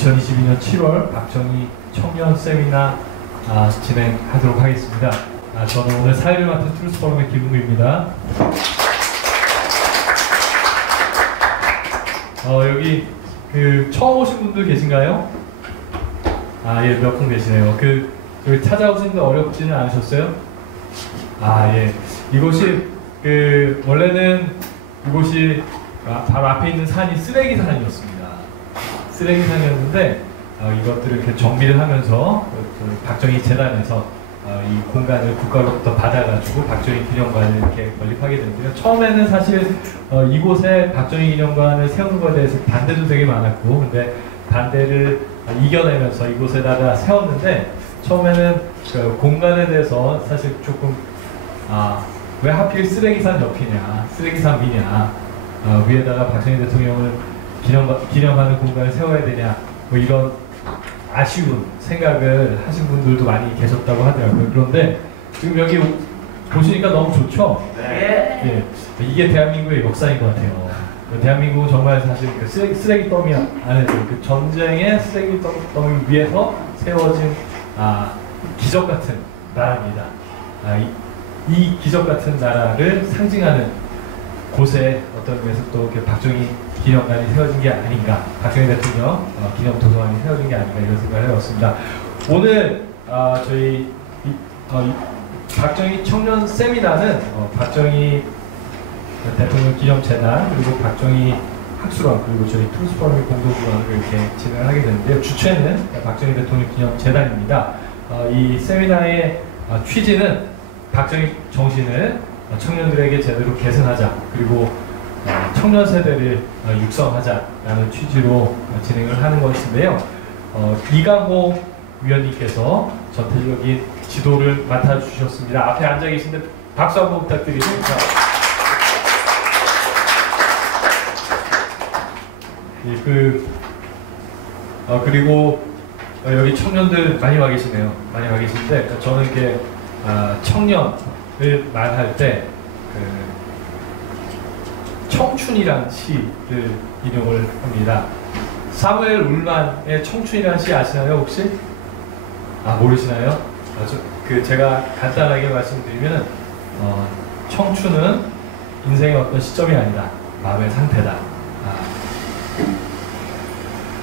2022년 7월 박정희 청년 세미나 진행하도록 하겠습니다. 저는 오늘 사회를 맡은 트루스포럼의 김웅규입니다. 여기 처음 오신 분들 계신가요? 예, 몇 분 계시네요. 여기 찾아오시는데 어렵지는 않으셨어요? 예. 이곳이 원래는 이곳이 바로 앞에 있는 산이 쓰레기산이었습니다. 쓰레기산이었는데 이것들을 이렇게 정비를 하면서 박정희 재단에서 이 공간을 국가로부터 받아가지고 박정희 기념관을 이렇게 건립하게 됐는데요. 처음에는 사실 이곳에 박정희 기념관을 세우는 것에 대해서 반대도 되게 많았고, 근데 반대를 이겨내면서 이곳에다가 세웠는데, 처음에는 그 공간에 대해서 사실 조금 왜 하필 쓰레기산 옆이냐, 쓰레기산 위냐, 위에다가 박정희 대통령을 기념하는 공간을 세워야 되냐, 뭐 이런 아쉬운 생각을 하신 분들도 많이 계셨다고 하더라고요. 그런데 지금 여기 보시니까 너무 좋죠? 네. 예, 이게 대한민국의 역사인 것 같아요. 대한민국은 정말 사실 그 쓰레기 더미 안에서 그 전쟁의 쓰레기 더미 위에서 세워진 기적 같은 나라입니다. 이 기적 같은 나라를 상징하는 곳에 어떤 의미에서 또 박정희 기념관이 세워진 게 아닌가, 박정희 대통령 기념 도서관이 세워진 게 아닌가, 이런 생각을 해봤습니다. 오늘 저희 박정희 청년 세미나는 박정희 대통령 기념재단, 그리고 박정희 학술원, 그리고 저희 트루스포럼의 공동주관으로 이렇게 진행을 하게 되는데요. 주최는 박정희 대통령 기념재단입니다. 이 세미나의 취지는 박정희 정신을 청년들에게 제대로 계승하자, 그리고 청년 세대를 육성하자라는 취지로 진행을 하는 것인데요. 이강호 위원님께서 전체적인 지도를 맡아주셨습니다. 앞에 앉아 계신데 박수 한번 부탁드리겠습니다. 그리고 여기 청년들 많이 와 계시네요. 많이 와 계신데, 저는 이렇게 청년을 말할 때 청춘이란 시를 인용을 합니다. 사무엘 울만의 청춘이란 시 아시나요, 혹시? 모르시나요? 제가 간단하게 말씀드리면 청춘은 인생의 어떤 시점이 아니다, 마음의 상태다.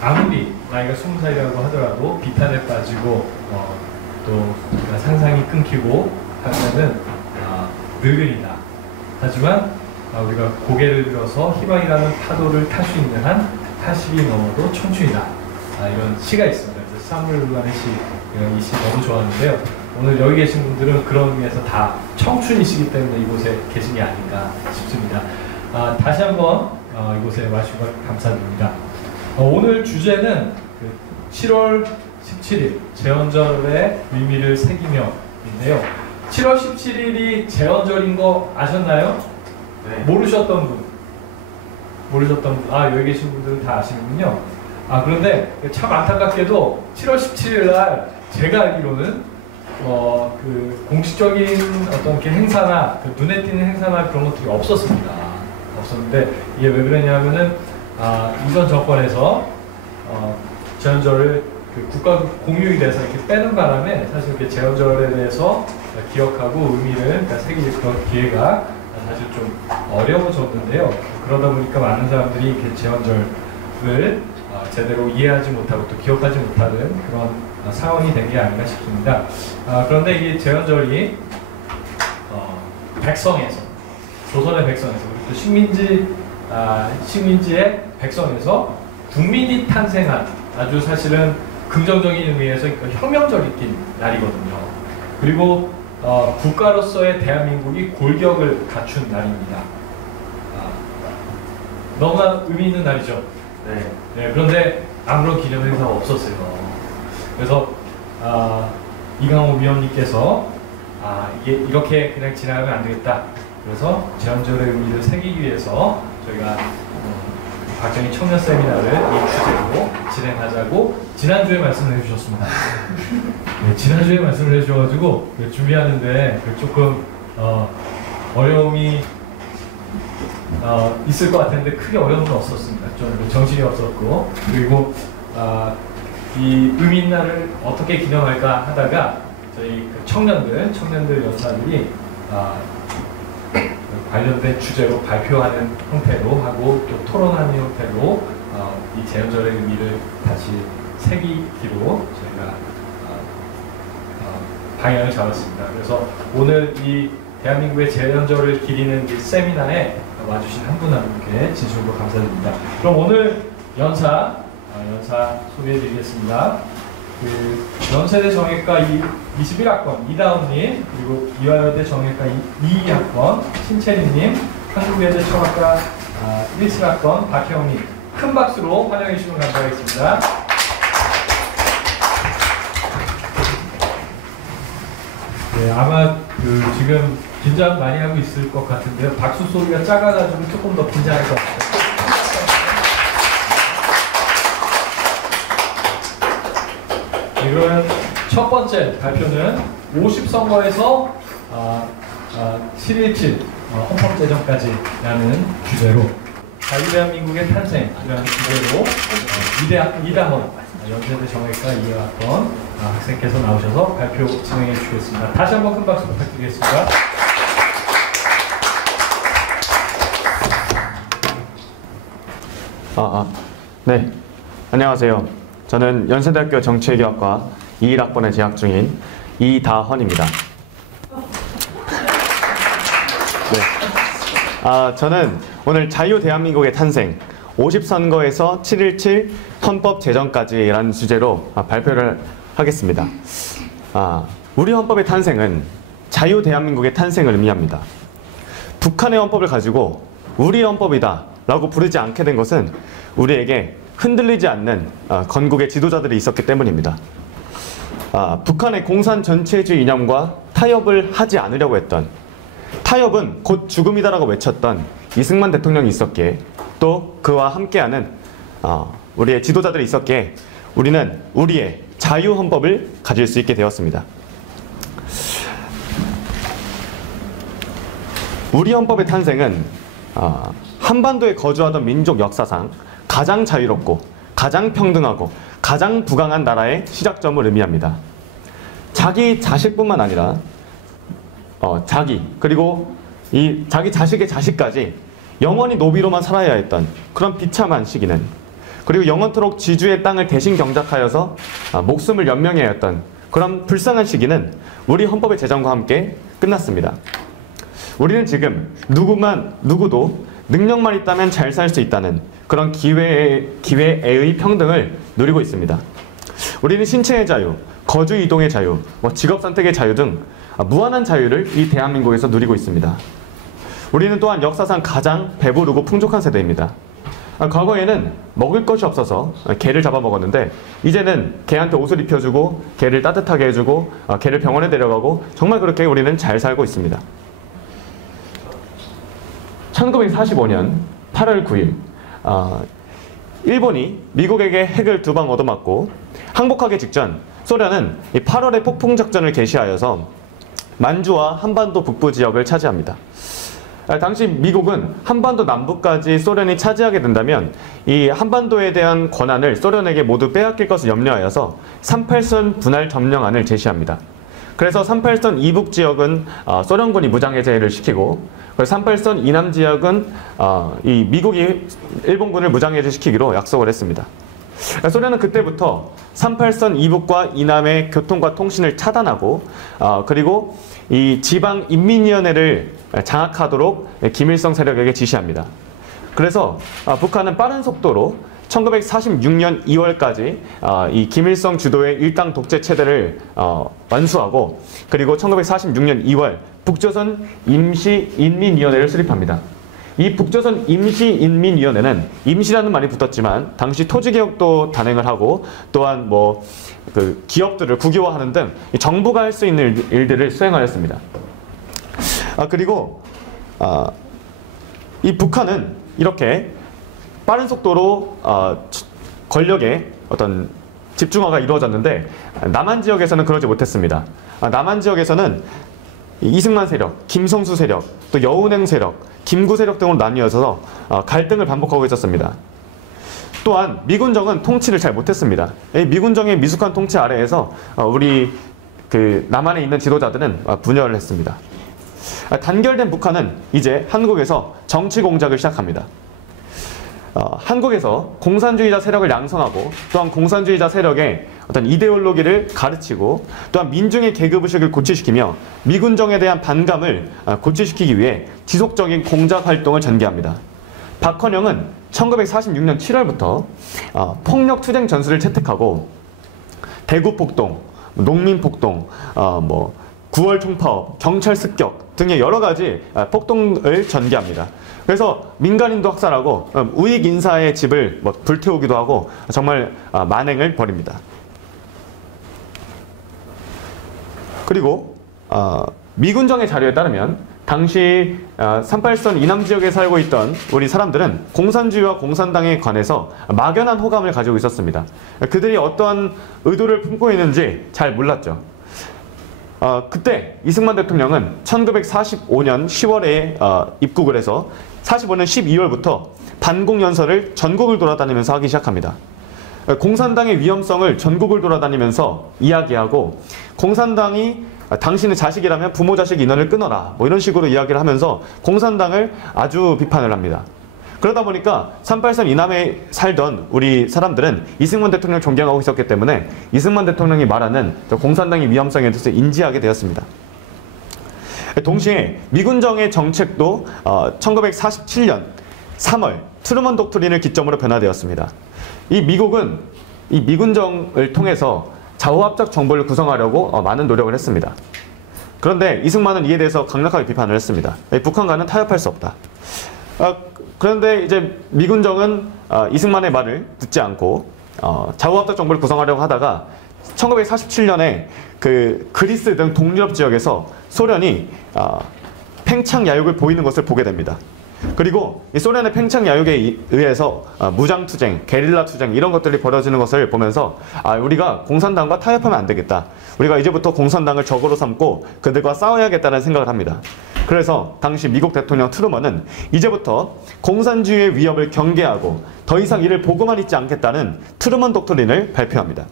아무리 나이가 20살이라고 하더라도 비탄에 빠지고 또 상상이 끊기고 하면은 늙은이다. 하지만 우리가 고개를 들어서 희망이라는 파도를 탈 수 있는 한 80이 넘어도 청춘이다. 이런 시가 있습니다. 그래서 사무엘 울만의 시, 이 시 너무 좋아하는데요. 오늘 여기 계신 분들은 그런 의미에서 다 청춘이시기 때문에 이곳에 계신 게 아닌가 싶습니다. 다시 한번 이곳에 와주신 것 감사드립니다. 오늘 주제는 7월 17일 제헌절의 의미를 새기며 인데요. 7월 17일이 제헌절인 거 아셨나요? 네. 모르셨던 분? 여기 계신 분들은 다 아시는군요. 그런데 참 안타깝게도 7월 17일 날 제가 알기로는 공식적인 어떤 이렇게 행사나 눈에 띄는 행사나 그런 것들이 없었습니다. 없었는데 이게 왜 그러냐면은 이전 정권에서 제헌절을 국가 공휴일에 대해서 이렇게 빼는 바람에 사실 이렇게 제헌절에 대해서 기억하고 의미를 새길 그런 기회가 사실 좀 어려워졌는데요. 그러다 보니까 많은 사람들이 이렇게 제헌절을 제대로 이해하지 못하고 또 기억하지 못하는 그런 상황이 된 게 아닌가 싶습니다. 그런데 이 제헌절이 백성에서, 조선의 백성에서, 그리고 식민지의 백성에서 국민이 탄생한 아주 사실은 긍정적인 의미에서 혁명적인 날이거든요. 그리고 국가로서의 대한민국이 골격을 갖춘 날입니다. 너무나 의미 있는 날이죠. 네, 그런데 아무런 기념 행사가 없었어요. 그래서 이강호 위원님께서 이게 이렇게 그냥 지나가면 안 되겠다. 그래서 제헌절의 의미를 새기기 위해서 저희가 박정희 청년 세미나를 이 주제로 진행하자고 지난주에 말씀을 해주셨습니다. 네, 지난주에 말씀을 해주셔가지고 준비하는데 조금 어려움이 있을 것 같았는데 크게 어려움은 없었습니다. 좀 정신이 없었고, 그리고 이 의미있날을 어떻게 기념할까 하다가 저희 그 청년들 연사들이 관련된 주제로 발표하는 형태로 하고 또 토론하는 형태로 이 재연절의 의미를 다시 새기기로 저희가 방향을 잡았습니다. 그래서 오늘 이 대한민국의 재연절을 기리는 이 세미나에 와주신 한 분 한 분께 진심으로 감사드립니다. 그럼 오늘 연사 소개해드리겠습니다. 그 연세대 정외과 21학번 이다운님, 그리고 이화여대 정외과 22학번 신채림님, 한국외대 청학과 17학번 박혜영님, 큰 박수로 환영해 주시면 감사하겠습니다. 네, 아마 지금 긴장 많이 하고 있을 것 같은데요. 박수 소리가 작아가지고 조금 더 긴장할 것 같아요. 이건 첫 번째 발표는 50선거에서 7.17 헌법제정까지라는 주제로 자유대한민국의 탄생이라는 주제로 이다헌 연세대 정외과 2학번 학생께서 나오셔서 발표 진행해 주시겠습니다. 다시 한번 큰 박수 부탁드리겠습니다. 네, 안녕하세요. 저는 연세대학교 정치외교학과 21학번에 재학 중인 이다헌입니다. 네. 저는 오늘 자유대한민국의 탄생, 50선거에서 7.17 헌법 제정까지라는 주제로 발표를 하겠습니다. 우리 헌법의 탄생은 자유대한민국의 탄생을 의미합니다. 북한의 헌법을 가지고 우리의 헌법이다 라고 부르지 않게 된 것은 우리에게 흔들리지 않는 건국의 지도자들이 있었기 때문입니다. 북한의 공산 전체주의 이념과 타협을 하지 않으려고 했던, 타협은 곧 죽음이다라고 외쳤던 이승만 대통령이 있었기에, 또 그와 함께하는 우리의 지도자들이 있었기에 우리는 우리의 자유헌법을 가질 수 있게 되었습니다. 우리 헌법의 탄생은 한반도에 거주하던 민족 역사상 가장 자유롭고 가장 평등하고 가장 부강한 나라의 시작점을 의미합니다. 자기 자식뿐만 아니라 그리고 자기 자식의 자식까지 영원히 노비로만 살아야 했던 그런 비참한 시기는, 그리고 영원토록 지주의 땅을 대신 경작하여서 목숨을 연명해야 했던 그런 불쌍한 시기는 우리 헌법의 제정과 함께 끝났습니다. 우리는 지금 누구도 능력만 있다면 잘 살 수 있다는 그런 기회의 평등을 누리고 있습니다. 우리는 신체의 자유, 거주 이동의 자유, 직업 선택의 자유 등 무한한 자유를 이 대한민국에서 누리고 있습니다. 우리는 또한 역사상 가장 배부르고 풍족한 세대입니다. 과거에는 먹을 것이 없어서 개를 잡아먹었는데, 이제는 개한테 옷을 입혀주고 개를 따뜻하게 해주고 개를 병원에 데려가고 정말 그렇게 우리는 잘 살고 있습니다. 1945년 8월 9일 일본이 미국에게 핵을 2방 얻어맞고 항복하기 직전 소련은 8월에 폭풍작전을 개시하여서 만주와 한반도 북부 지역을 차지합니다. 당시 미국은 한반도 남부까지 소련이 차지하게 된다면 이 한반도에 대한 권한을 소련에게 모두 빼앗길 것을 염려하여서 38선 분할 점령안을 제시합니다. 그래서 38선 이북 지역은 소련군이 무장해제를 시키고, 38선 이남 지역은 이 미국이 일본군을 무장해제시키기로 약속을 했습니다. 소련은 그때부터 38선 이북과 이남의 교통과 통신을 차단하고 그리고 이 지방인민위원회를 장악하도록 김일성 세력에게 지시합니다. 그래서 북한은 빠른 속도로 1946년 2월까지 이 김일성 주도의 일당 독재 체제를 완수하고, 그리고 1946년 2월 북조선 임시인민위원회를 수립합니다. 이 북조선 임시인민위원회는 임시라는 말이 붙었지만 당시 토지개혁도 단행을 하고, 또한 그 기업들을 국유화하는 등 정부가 할 수 있는 일들을 수행하였습니다. 그리고 이 북한은 이렇게 빠른 속도로 권력의 어떤 집중화가 이루어졌는데, 남한 지역에서는 그러지 못했습니다. 남한 지역에서는 이승만 세력, 김성수 세력, 또 여운행 세력, 김구 세력 등으로 나뉘어서 갈등을 반복하고 있었습니다. 또한 미군정은 통치를 잘 못했습니다. 이 미군정의 미숙한 통치 아래에서 우리 남한에 있는 지도자들은 분열을 했습니다. 단결된 북한은 이제 한국에서 정치 공작을 시작합니다. 한국에서 공산주의자 세력을 양성하고 또한 공산주의자 세력의 어떤 이데올로기를 가르치고 또한 민중의 계급의식을 고취시키며 미군정에 대한 반감을 고취시키기 위해 지속적인 공작 활동을 전개합니다. 박헌영은 1946년 7월부터 폭력 투쟁 전술을 채택하고 대구 폭동, 농민 폭동, 9월 총파업, 경찰 습격 등의 여러 가지 폭동을 전개합니다. 그래서 민간인도 학살하고 우익 인사의 집을 불태우기도 하고 정말 만행을 벌입니다. 그리고 미군정의 자료에 따르면 당시 38선 이남 지역에 살고 있던 우리 사람들은 공산주의와 공산당에 관해서 막연한 호감을 가지고 있었습니다. 그들이 어떠한 의도를 품고 있는지 잘 몰랐죠. 그때 이승만 대통령은 1945년 10월에 입국을 해서 45년 12월부터 반공연설을 전국을 돌아다니면서 하기 시작합니다. 공산당의 위험성을 전국을 돌아다니면서 이야기하고 공산당이 당신의 자식이라면 부모 자식 인연을 끊어라 이런 식으로 이야기를 하면서 공산당을 아주 비판을 합니다. 그러다 보니까 38선 이남에 살던 우리 사람들은 이승만 대통령을 존경하고 있었기 때문에 이승만 대통령이 말하는 공산당의 위험성에 대해서 인지하게 되었습니다. 동시에 미군정의 정책도 1947년 3월 트루먼 독트린을 기점으로 변화되었습니다. 이 미국은 이 미군정을 통해서 좌우합작 정부를 구성하려고 많은 노력을 했습니다. 그런데 이승만은 이에 대해서 강력하게 비판을 했습니다. 북한과는 타협할 수 없다. 그런데 이제 미군정은 이승만의 말을 듣지 않고 좌우합작 정부를 구성하려고 하다가 1947년에 그리스 등 동유럽 지역에서 소련이 팽창 야욕을 보이는 것을 보게 됩니다. 그리고 이 소련의 팽창 야욕에 의해서 무장투쟁, 게릴라 투쟁 이런 것들이 벌어지는 것을 보면서 우리가 공산당과 타협하면 안 되겠다. 우리가 이제부터 공산당을 적으로 삼고 그들과 싸워야겠다는 생각을 합니다. 그래서 당시 미국 대통령 트루먼은 이제부터 공산주의의 위협을 경계하고 더 이상 이를 보고만 있지 않겠다는 트루먼 독트린을 발표합니다.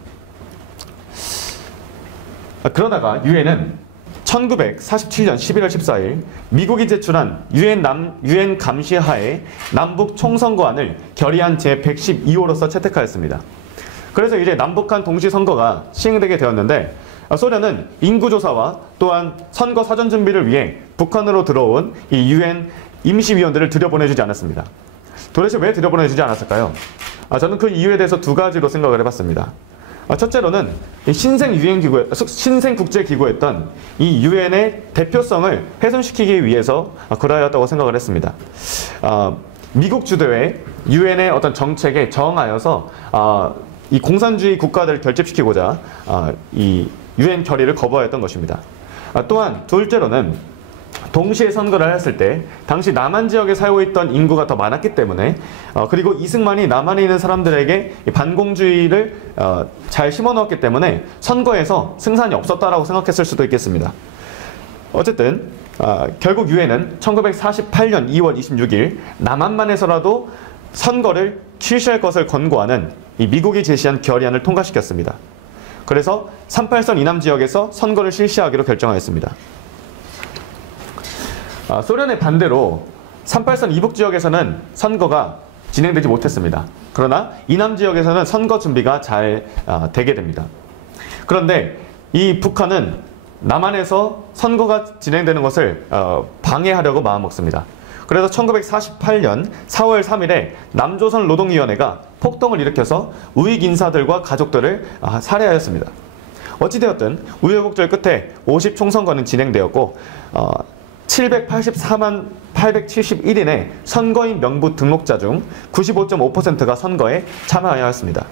그러다가 유엔은 1947년 11월 14일 미국이 제출한 유엔 감시하에 남북 총선거안을 결의안 제112호로서 채택하였습니다. 그래서 이제 남북한 동시선거가 시행되게 되었는데 소련은 인구조사와 또한 선거 사전 준비를 위해 북한으로 들어온 이 유엔 임시위원들을 들여보내주지 않았습니다. 도대체 왜 들여보내주지 않았을까요? 저는 그 이유에 대해서 두 가지로 생각을 해봤습니다. 첫째로는 신생국제기구였던 이 유엔의 대표성을 훼손시키기 위해서 그러하였다고 생각을 했습니다. 미국 주도의 유엔의 어떤 정책에 저항하여서 이 공산주의 국가들을 결집시키고자 이 유엔 결의를 거부하였던 것입니다. 또한 둘째로는 동시에 선거를 했을 때 당시 남한 지역에 살고 있던 인구가 더 많았기 때문에 그리고 이승만이 남한에 있는 사람들에게 반공주의를 잘 심어넣었기 때문에 선거에서 승산이 없었다라고 생각했을 수도 있겠습니다. 어쨌든 결국 유엔은 1948년 2월 26일 남한만에서라도 선거를 실시할 것을 권고하는 이 미국이 제시한 결의안을 통과시켰습니다. 그래서 38선 이남 지역에서 선거를 실시하기로 결정하였습니다. 소련의 반대로 38선 이북 지역에서는 선거가 진행되지 못했습니다. 그러나 이남 지역에서는 선거 준비가 잘 되게 됩니다. 그런데 이 북한은 남한에서 선거가 진행되는 것을 방해하려고 마음먹습니다. 그래서 1948년 4월 3일에 남조선 노동위원회가 폭동을 일으켜서 우익 인사들과 가족들을 살해하였습니다. 어찌되었든 우여곡절 끝에 50총선거는 진행되었고 784만 871인의 선거인 명부 등록자 중 95.5%가 선거에 참여하였습니다.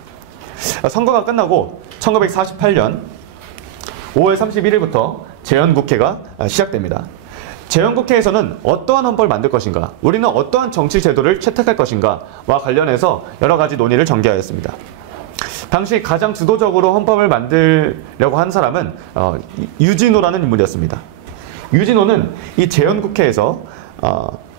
선거가 끝나고 1948년 5월 31일부터 재헌국회가 시작됩니다. 재헌국회에서는 어떠한 헌법을 만들 것인가, 우리는 어떠한 정치 제도를 채택할 것인가와 관련해서 여러 가지 논의를 전개하였습니다. 당시 가장 주도적으로 헌법을 만들려고 한 사람은 유진호라는 인물이었습니다. 유진호는 이 재헌국회에서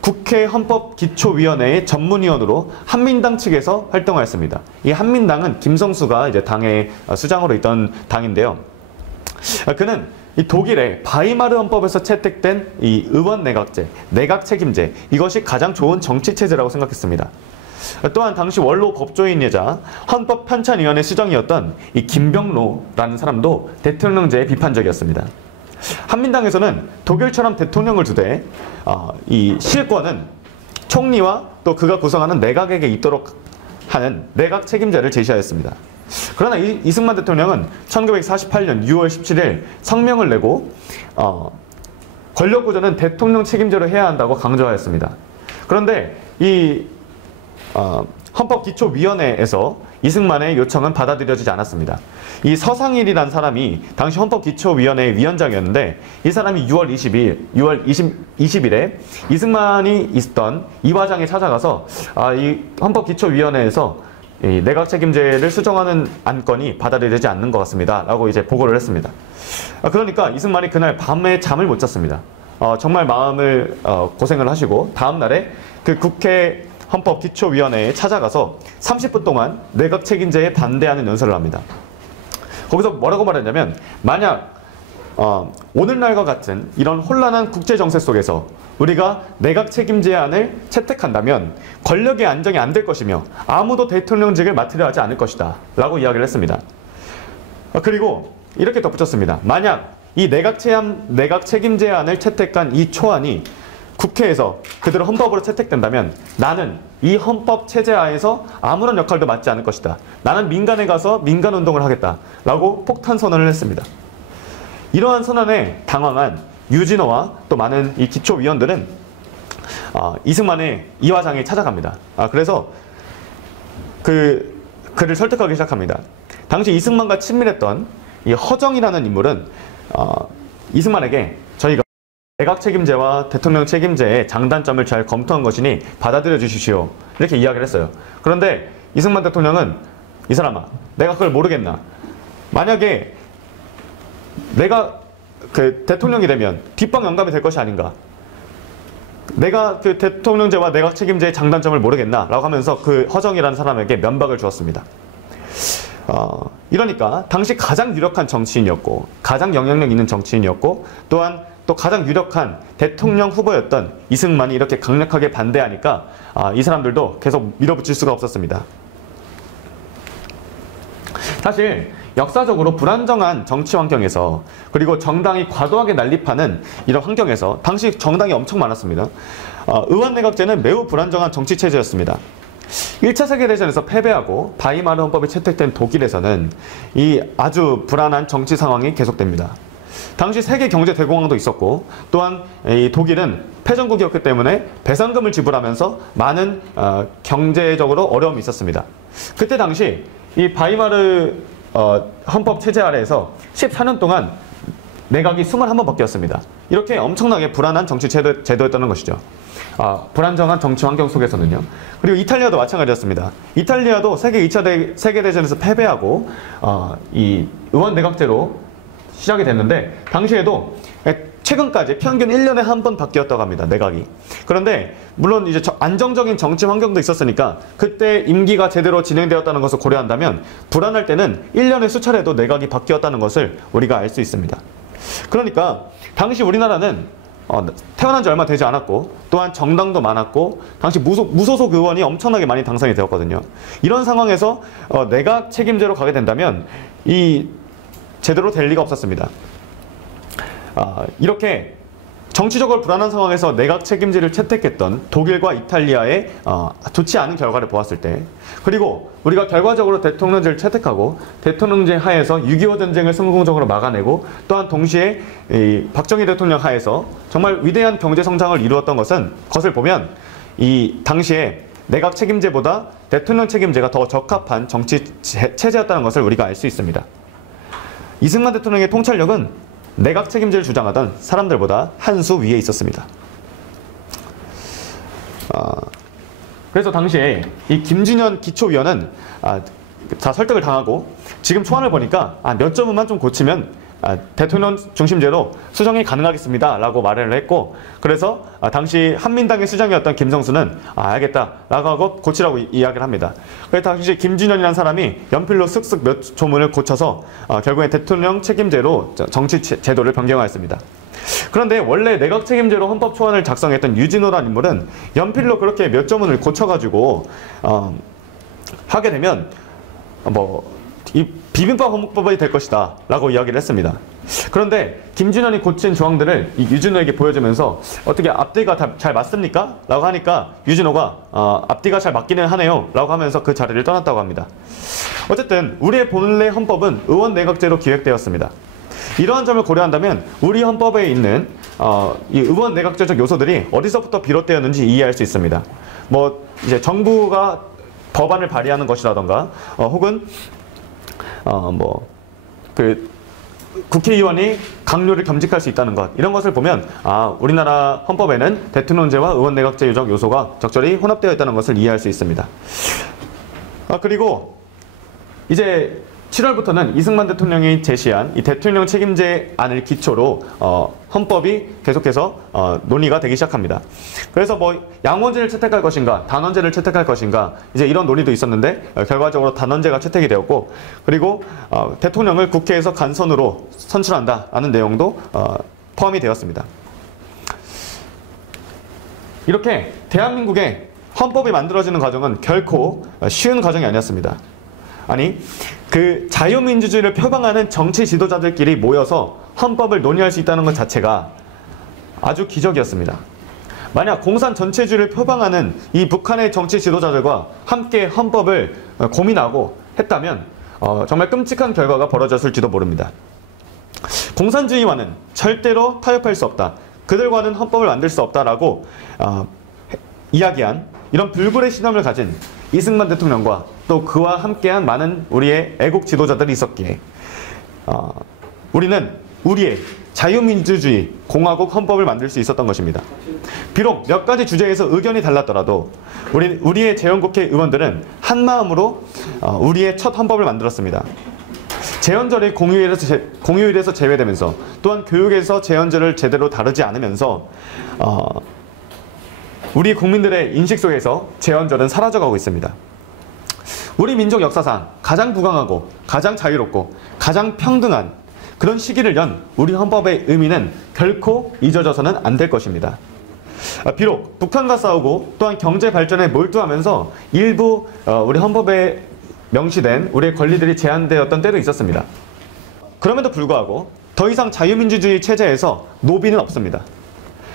국회 헌법기초위원회의 전문위원으로 한민당 측에서 활동하였습니다. 이 한민당은 김성수가 이제 당의 수장으로 있던 당인데요. 그는 이 독일의 바이마르 헌법에서 채택된 이 의원 내각제, 내각 책임제, 이것이 가장 좋은 정치 체제라고 생각했습니다. 또한 당시 원로 법조인이자 헌법편찬위원회 수장이었던 이 김병로라는 사람도 대통령제에 비판적이었습니다. 한민당에서는 독일처럼 대통령을 두되 이 실권은 총리와 또 그가 구성하는 내각에게 있도록 하는 내각 책임제를 제시하였습니다. 그러나 이승만 대통령은 1948년 6월 17일 성명을 내고 권력구조는 대통령 책임제로 해야 한다고 강조하였습니다. 그런데 이 헌법기초위원회에서 이승만의 요청은 받아들여지지 않았습니다. 이 서상일이라는 사람이 당시 헌법기초위원회 위원장이었는데 이 사람이 6월 20일에 이승만이 있던 이화장에 찾아가서 이 헌법기초위원회에서 이 내각 책임제를 수정하는 안건이 받아들여지지 않는 것 같습니다. 라고 이제 보고를 했습니다. 그러니까 이승만이 그날 밤에 잠을 못 잤습니다. 정말 마음을 고생을 하시고 다음날에 그 국회 헌법기초위원회에 찾아가서 30분 동안 내각 책임제에 반대하는 연설을 합니다. 거기서 뭐라고 말했냐면 만약 오늘날과 같은 이런 혼란한 국제정세 속에서 우리가 내각 책임제안을 채택한다면 권력의 안정이 안 될 것이며 아무도 대통령직을 맡으려 하지 않을 것이다 라고 이야기를 했습니다. 그리고 이렇게 덧붙였습니다. 만약 이 내각 책임제안을 채택한 이 초안이 국회에서 그대로 헌법으로 채택된다면 나는 이 헌법 체제 하에서 아무런 역할도 맡지 않을 것이다. 나는 민간에 가서 민간운동을 하겠다 라고 폭탄 선언을 했습니다. 이러한 선언에 당황한 유진호와 또 많은 이 기초위원들은 이승만의 이화장에 찾아갑니다. 그래서 그를 설득하기 시작합니다. 당시 이승만과 친밀했던 이 허정이라는 인물은 이승만에게 저희가 내각 책임제와 대통령 책임제의 장단점을 잘 검토한 것이니 받아들여 주십시오. 이렇게 이야기를 했어요. 그런데 이승만 대통령은 이 사람아, 내가 그걸 모르겠나? 만약에 내가 그 대통령이 되면 뒷방 영감이 될 것이 아닌가? 내가 그 대통령제와 내각 책임제의 장단점을 모르겠나? 라고 하면서 그 허정이라는 사람에게 면박을 주었습니다. 이러니까 당시 가장 유력한 정치인이었고 가장 영향력 있는 정치인이었고 또한 또 가장 유력한 대통령 후보였던 이승만이 이렇게 강력하게 반대하니까 이 사람들도 계속 밀어붙일 수가 없었습니다. 사실 역사적으로 불안정한 정치 환경에서 그리고 정당이 과도하게 난립하는 이런 환경에서 당시 정당이 엄청 많았습니다. 의원내각제는 매우 불안정한 정치 체제였습니다. 1차 세계대전에서 패배하고 바이마르 헌법이 채택된 독일에서는 이 아주 불안한 정치 상황이 계속됩니다. 당시 세계 경제 대공황도 있었고 또한 이 독일은 패전국이었기 때문에 배상금을 지불하면서 많은 경제적으로 어려움이 있었습니다. 그때 당시 이 바이마르 헌법 체제 아래에서 14년 동안 내각이 21번 바뀌었습니다. 이렇게 엄청나게 불안한 정치 제도였다는 것이죠. 불안정한 정치 환경 속에서는요. 그리고 이탈리아도 마찬가지였습니다. 이탈리아도 세계 2차 세계대전에서 패배하고 이 의원 내각제로 시작이 됐는데 당시에도 최근까지 평균 1년에 한 번 바뀌었다고 합니다. 내각이. 그런데 물론 이제 안정적인 정치 환경도 있었으니까 그때 임기가 제대로 진행되었다는 것을 고려한다면 불안할 때는 1년에 수차례도 내각이 바뀌었다는 것을 우리가 알 수 있습니다. 그러니까 당시 우리나라는 태어난 지 얼마 되지 않았고 또한 정당도 많았고 당시 무소속 의원이 엄청나게 많이 당선이 되었거든요. 이런 상황에서 내각 책임제로 가게 된다면 이 제대로 될 리가 없었습니다. 이렇게 정치적으로 불안한 상황에서 내각 책임제를 채택했던 독일과 이탈리아의 좋지 않은 결과를 보았을 때 그리고 우리가 결과적으로 대통령제를 채택하고 대통령제 하에서 6.25 전쟁을 성공적으로 막아내고 또한 동시에 이 박정희 대통령 하에서 정말 위대한 경제 성장을 이루었던 것을 보면 이 당시에 내각 책임제보다 대통령 책임제가 더 적합한 정치 체제였다는 것을 우리가 알 수 있습니다. 이승만 대통령의 통찰력은 내각 책임제를 주장하던 사람들보다 한 수 위에 있었습니다. 그래서 당시에 이 김준현 기초위원은 다 설득을 당하고 지금 초안을 보니까 몇 점만 좀 고치면 대통령 중심제로 수정이 가능하겠습니다 라고 말을 했고, 그래서 당시 한민당의 수장이었던 김성수는 알겠다 라고 하고 고치라고 이야기를 합니다. 그래서 당시 김준현이라는 사람이 연필로 쓱쓱 몇 조문을 고쳐서 결국에 대통령 책임제로 정치 제도를 변경하였습니다. 그런데 원래 내각 책임제로 헌법 초안을 작성했던 유진호라는 인물은 연필로 그렇게 몇 조문을 고쳐가지고 하게 되면 이 비빔밥 헌법이 될 것이다 라고 이야기를 했습니다. 그런데 김준현이 고친 조항들을 이 유진호에게 보여주면서 어떻게 앞뒤가 잘 맞습니까? 라고 하니까 유진호가 앞뒤가 잘 맞기는 하네요 라고 하면서 그 자리를 떠났다고 합니다. 어쨌든 우리의 본래 헌법은 의원 내각제로 기획되었습니다. 이러한 점을 고려한다면 우리 헌법에 있는 이 의원 내각제적 요소들이 어디서부터 비롯되었는지 이해할 수 있습니다. 이제 정부가 법안을 발의하는 것이라던가 혹은 국회의원이 강요를 겸직할 수 있다는 것, 이런 것을 보면 우리나라 헌법에는 대통령제와 의원 내각제적 요소가 적절히 혼합되어 있다는 것을 이해할 수 있습니다. 그리고 이제 7월부터는 이승만 대통령이 제시한 이 대통령 책임제 안을 기초로 헌법이 계속해서 논의가 되기 시작합니다. 그래서 양원제를 채택할 것인가 단원제를 채택할 것인가 이제 이런 논의도 있었는데 결과적으로 단원제가 채택이 되었고, 그리고 대통령을 국회에서 간선으로 선출한다라는 내용도 포함이 되었습니다. 이렇게 대한민국의 헌법이 만들어지는 과정은 결코 쉬운 과정이 아니었습니다. 아니, 그 자유민주주의를 표방하는 정치 지도자들끼리 모여서 헌법을 논의할 수 있다는 것 자체가 아주 기적이었습니다. 만약 공산 전체주의를 표방하는 이 북한의 정치 지도자들과 함께 헌법을 고민하고 했다면 정말 끔찍한 결과가 벌어졌을지도 모릅니다. 공산주의와는 절대로 타협할 수 없다. 그들과는 헌법을 만들 수 없다라고 이야기한 이런 불굴의 신념을 가진 이승만 대통령과 또 그와 함께한 많은 우리의 애국 지도자들이 있었기에 우리는 우리의 자유민주주의 공화국 헌법을 만들 수 있었던 것입니다. 비록 몇 가지 주제에서 의견이 달랐더라도 우리의 재헌국회 의원들은 한마음으로 우리의 첫 헌법을 만들었습니다. 재헌절이 공휴일에서 제외되면서 또한 교육에서 재헌절을 제대로 다루지 않으면서 우리 국민들의 인식 속에서 재헌절은 사라져가고 있습니다. 우리 민족 역사상 가장 부강하고 가장 자유롭고 가장 평등한 그런 시기를 연 우리 헌법의 의미는 결코 잊어져서는 안 될 것입니다. 비록 북한과 싸우고 또한 경제 발전에 몰두하면서 일부 우리 헌법에 명시된 우리의 권리들이 제한되었던 때도 있었습니다. 그럼에도 불구하고 더 이상 자유민주주의 체제에서 노비는 없습니다.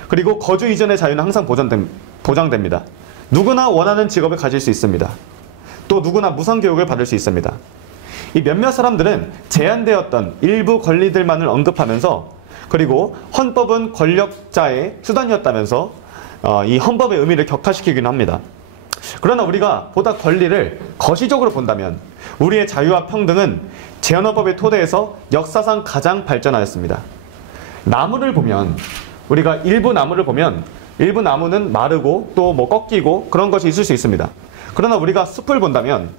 그리고 거주 이전의 자유는 항상 보장됩니다. 누구나 원하는 직업을 가질 수 있습니다. 또 누구나 무상교육을 받을 수 있습니다. 이 몇몇 사람들은 제한되었던 일부 권리들만을 언급하면서 그리고 헌법은 권력자의 수단이었다면서 이 헌법의 의미를 격화시키기는 합니다. 그러나 우리가 보다 권리를 거시적으로 본다면 우리의 자유와 평등은 재헌헌법의 토대에서 역사상 가장 발전하였습니다. 나무를 보면 우리가 일부 나무를 보면 일부 나무는 마르고 또 꺾이고 그런 것이 있을 수 있습니다. 그러나 우리가 숲을 본다면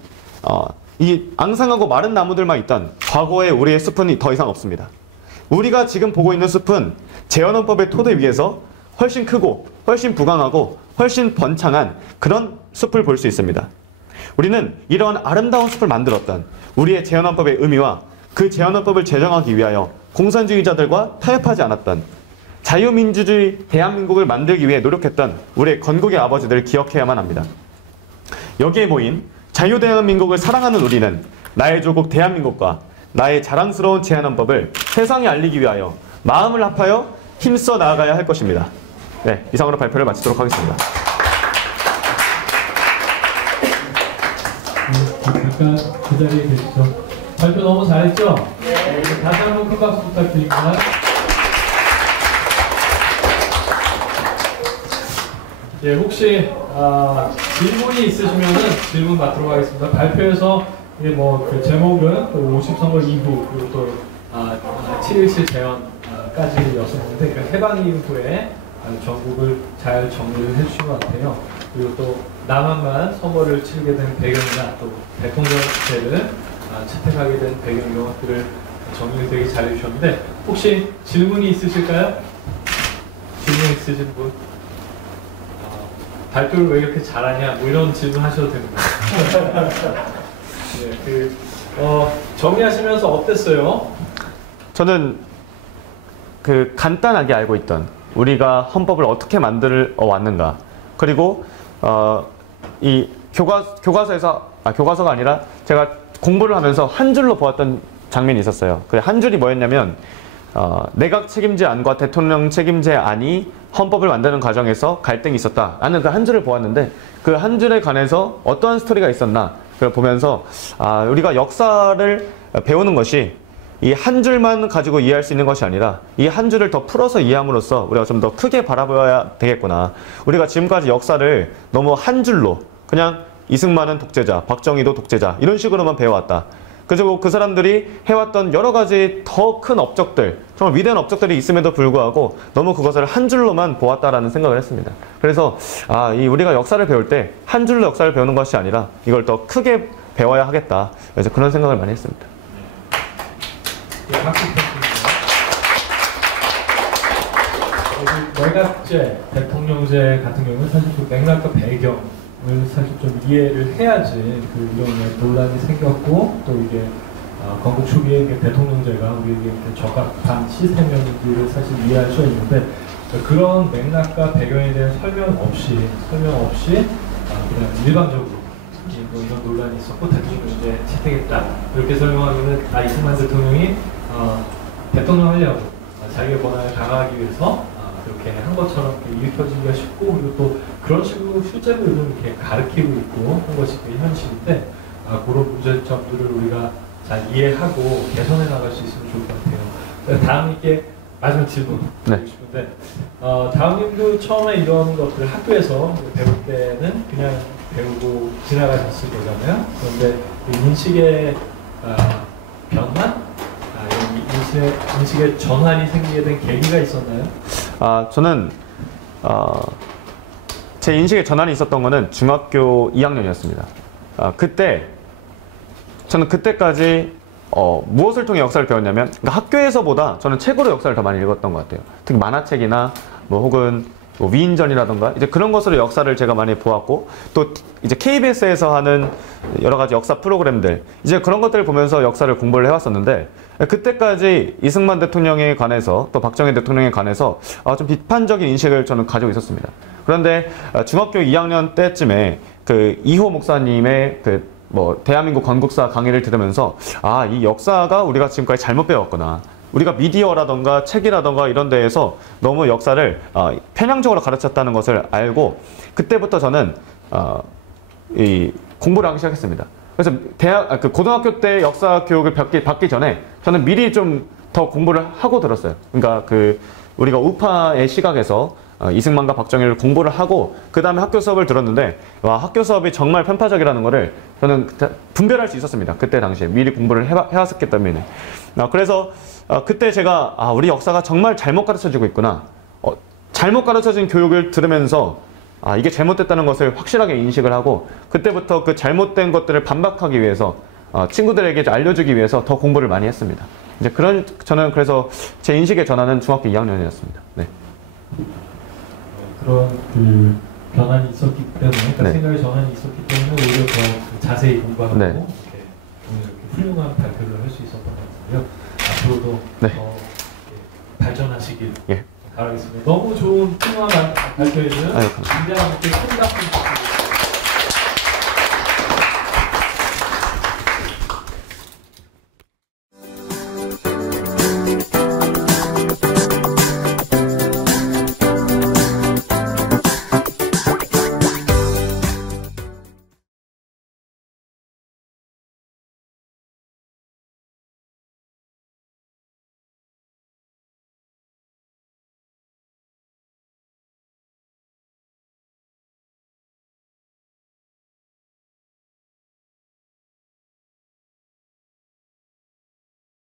이 앙상하고 마른 나무들만 있던 과거의 우리의 숲은 더 이상 없습니다. 우리가 지금 보고 있는 숲은 재헌헌법의 토대 위에서 훨씬 크고 훨씬 부강하고 훨씬 번창한 그런 숲을 볼 수 있습니다. 우리는 이러한 아름다운 숲을 만들었던 우리의 재헌헌법의 의미와 그 재헌헌법을 제정하기 위하여 공산주의자들과 타협하지 않았던 자유민주주의 대한민국을 만들기 위해 노력했던 우리의 건국의 아버지들을 기억해야만 합니다. 여기에 모인 자유대한민국을 사랑하는 우리는 나의 조국 대한민국과 나의 자랑스러운 재헌헌법을 세상에 알리기 위하여 마음을 합하여 힘써 나아가야 할 것입니다. 네, 이상으로 발표를 마치도록 하겠습니다. 잠깐 그 자리에 계시죠. 발표 너무 잘했죠? 네. 다시 한번 큰 박수 부탁드립니다. 예, 혹시 질문이 있으시면은 질문 받도록 하겠습니다. 발표에서 그 제목은 50선거 이후 그리고 또 7.17 재헌까지였었는데 그 해방 이후에 전국을 잘 정리를 해주신 것 같아요. 그리고 또 남한만 선거를 치르게 된 배경이나 또 대통령제를 채택하게 된 배경 이런 것들을 정리를 되게 잘 해주셨는데 혹시 질문이 있으실까요? 질문 있으신 분? 발표를 왜 이렇게 잘하냐 뭐 이런 질문 하셔도 됩니다. 네, 정리하시면서 어땠어요? 저는 간단하게 알고 있던 우리가 헌법을 어떻게 만들어 왔는가, 그리고 이 교과서가 아니라 제가 공부를 하면서 한 줄로 보았던 장면이 있었어요. 그 한 줄이 뭐였냐면 내각 책임제 안과 대통령 책임제 안이 헌법을 만드는 과정에서 갈등이 있었다 라는 그 한 줄을 보았는데, 그 한 줄에 관해서 어떠한 스토리가 있었나 그걸 보면서 우리가 역사를 배우는 것이 이 한 줄만 가지고 이해할 수 있는 것이 아니라 이 한 줄을 더 풀어서 이해함으로써 우리가 좀 더 크게 바라봐야 되겠구나. 우리가 지금까지 역사를 너무 한 줄로 그냥 이승만은 독재자, 박정희도 독재자 이런 식으로만 배워왔다. 그리고 그 사람들이 해왔던 여러 가지 더 큰 업적들, 정말 위대한 업적들이 있음에도 불구하고 너무 그것을 한 줄로만 보았다라는 생각을 했습니다. 그래서 우리가 역사를 배울 때 한 줄로 역사를 배우는 것이 아니라 이걸 더 크게 배워야 하겠다. 그래서 그런 생각을 많이 했습니다. 내각제, 대통령제 같은 경우는 사실 그 맥락과 배경을 사실 좀 이해를 해야지 이런 논란이 생겼고, 또 이게 건국 초기에 대통령제가 우리에게 적합한 시스템이었는지를 사실 이해할 수 있는데, 그런 맥락과 배경에 대한 설명 없이 그냥 일방적으로 이런 논란이 있었고 대통령제 채택했다 이렇게 설명하면은 이승만 대통령이 대통령 하려고 자기의 권한을 강화하기 위해서 그렇게 한 것처럼 일으켜지기가 쉽고, 그리고 또 그런 식으로 실제로 요즘 이렇게 가르치고 있고 한 것이 현실인데, 그런 문제점들을 우리가 잘 이해하고 개선해 나갈 수 있으면 좋을 것 같아요. 다음 이게 마지막 질문 드리고 싶은데, 다음님도 처음에 이런 것들 학교에서 배울 때는 그냥 배우고 지나가셨을 거잖아요. 그런데 인식의 변화? 인식의 전환이 생기게 된 계기가 있었나요? 저는 제 인식의 전환이 있었던 거는 중학교 2학년이었습니다. 저는 그때까지 무엇을 통해 역사를 배웠냐면, 그러니까 학교에서보다 저는 책으로 역사를 더 많이 읽었던 것 같아요. 특히 만화책이나 혹은 위인전이라던가 이제 그런 것으로 역사를 제가 많이 보았고, 또 이제 KBS에서 하는 여러 가지 역사 프로그램들, 이제 그런 것들을 보면서 역사를 공부를 해왔었는데, 그때까지 이승만 대통령에 관해서 또 박정희 대통령에 관해서 좀 비판적인 인식을 저는 가지고 있었습니다. 그런데 중학교 2학년 때쯤에 이호 목사님의 대한민국 건국사 강의를 들으면서 이 역사가 우리가 지금까지 잘못 배웠구나. 우리가 미디어라던가 책이라던가 이런 데에서 너무 역사를 편향적으로 가르쳤다는 것을 알고, 그때부터 저는 공부를 하기 시작했습니다. 그래서 고등학교 때 역사 교육을 받기 전에 저는 미리 좀 더 공부를 하고 들었어요. 그러니까 우리가 우파의 시각에서 이승만과 박정희를 공부를 하고 그 다음에 학교 수업을 들었는데, 학교 수업이 정말 편파적이라는 거를 저는 분별할 수 있었습니다. 그때 당시에 미리 공부를 해왔었기 때문에. 그래서 그때 제가 우리 역사가 정말 잘못 가르쳐지고 있구나. 잘못 가르쳐진 교육을 들으면서 이게 잘못됐다는 것을 확실하게 인식을 하고, 그때부터 그 잘못된 것들을 반박하기 위해서 친구들에게 알려주기 위해서 더 공부를 많이 했습니다. 이제 저는 그래서 제 인식의 전환은 중학교 2학년이었습니다. 네. 그런 변환이 있었기 때문에, 생각의 전환이 있었기 때문에 오히려 더 자세히 공부하고 이렇게 훌륭한 발표를 할 수 있었던 것 같은데요. 앞으로도 더 발전하시길 바라겠습니다. 너무 좋은 훌륭한 발표해주는 굉장히 큰 박수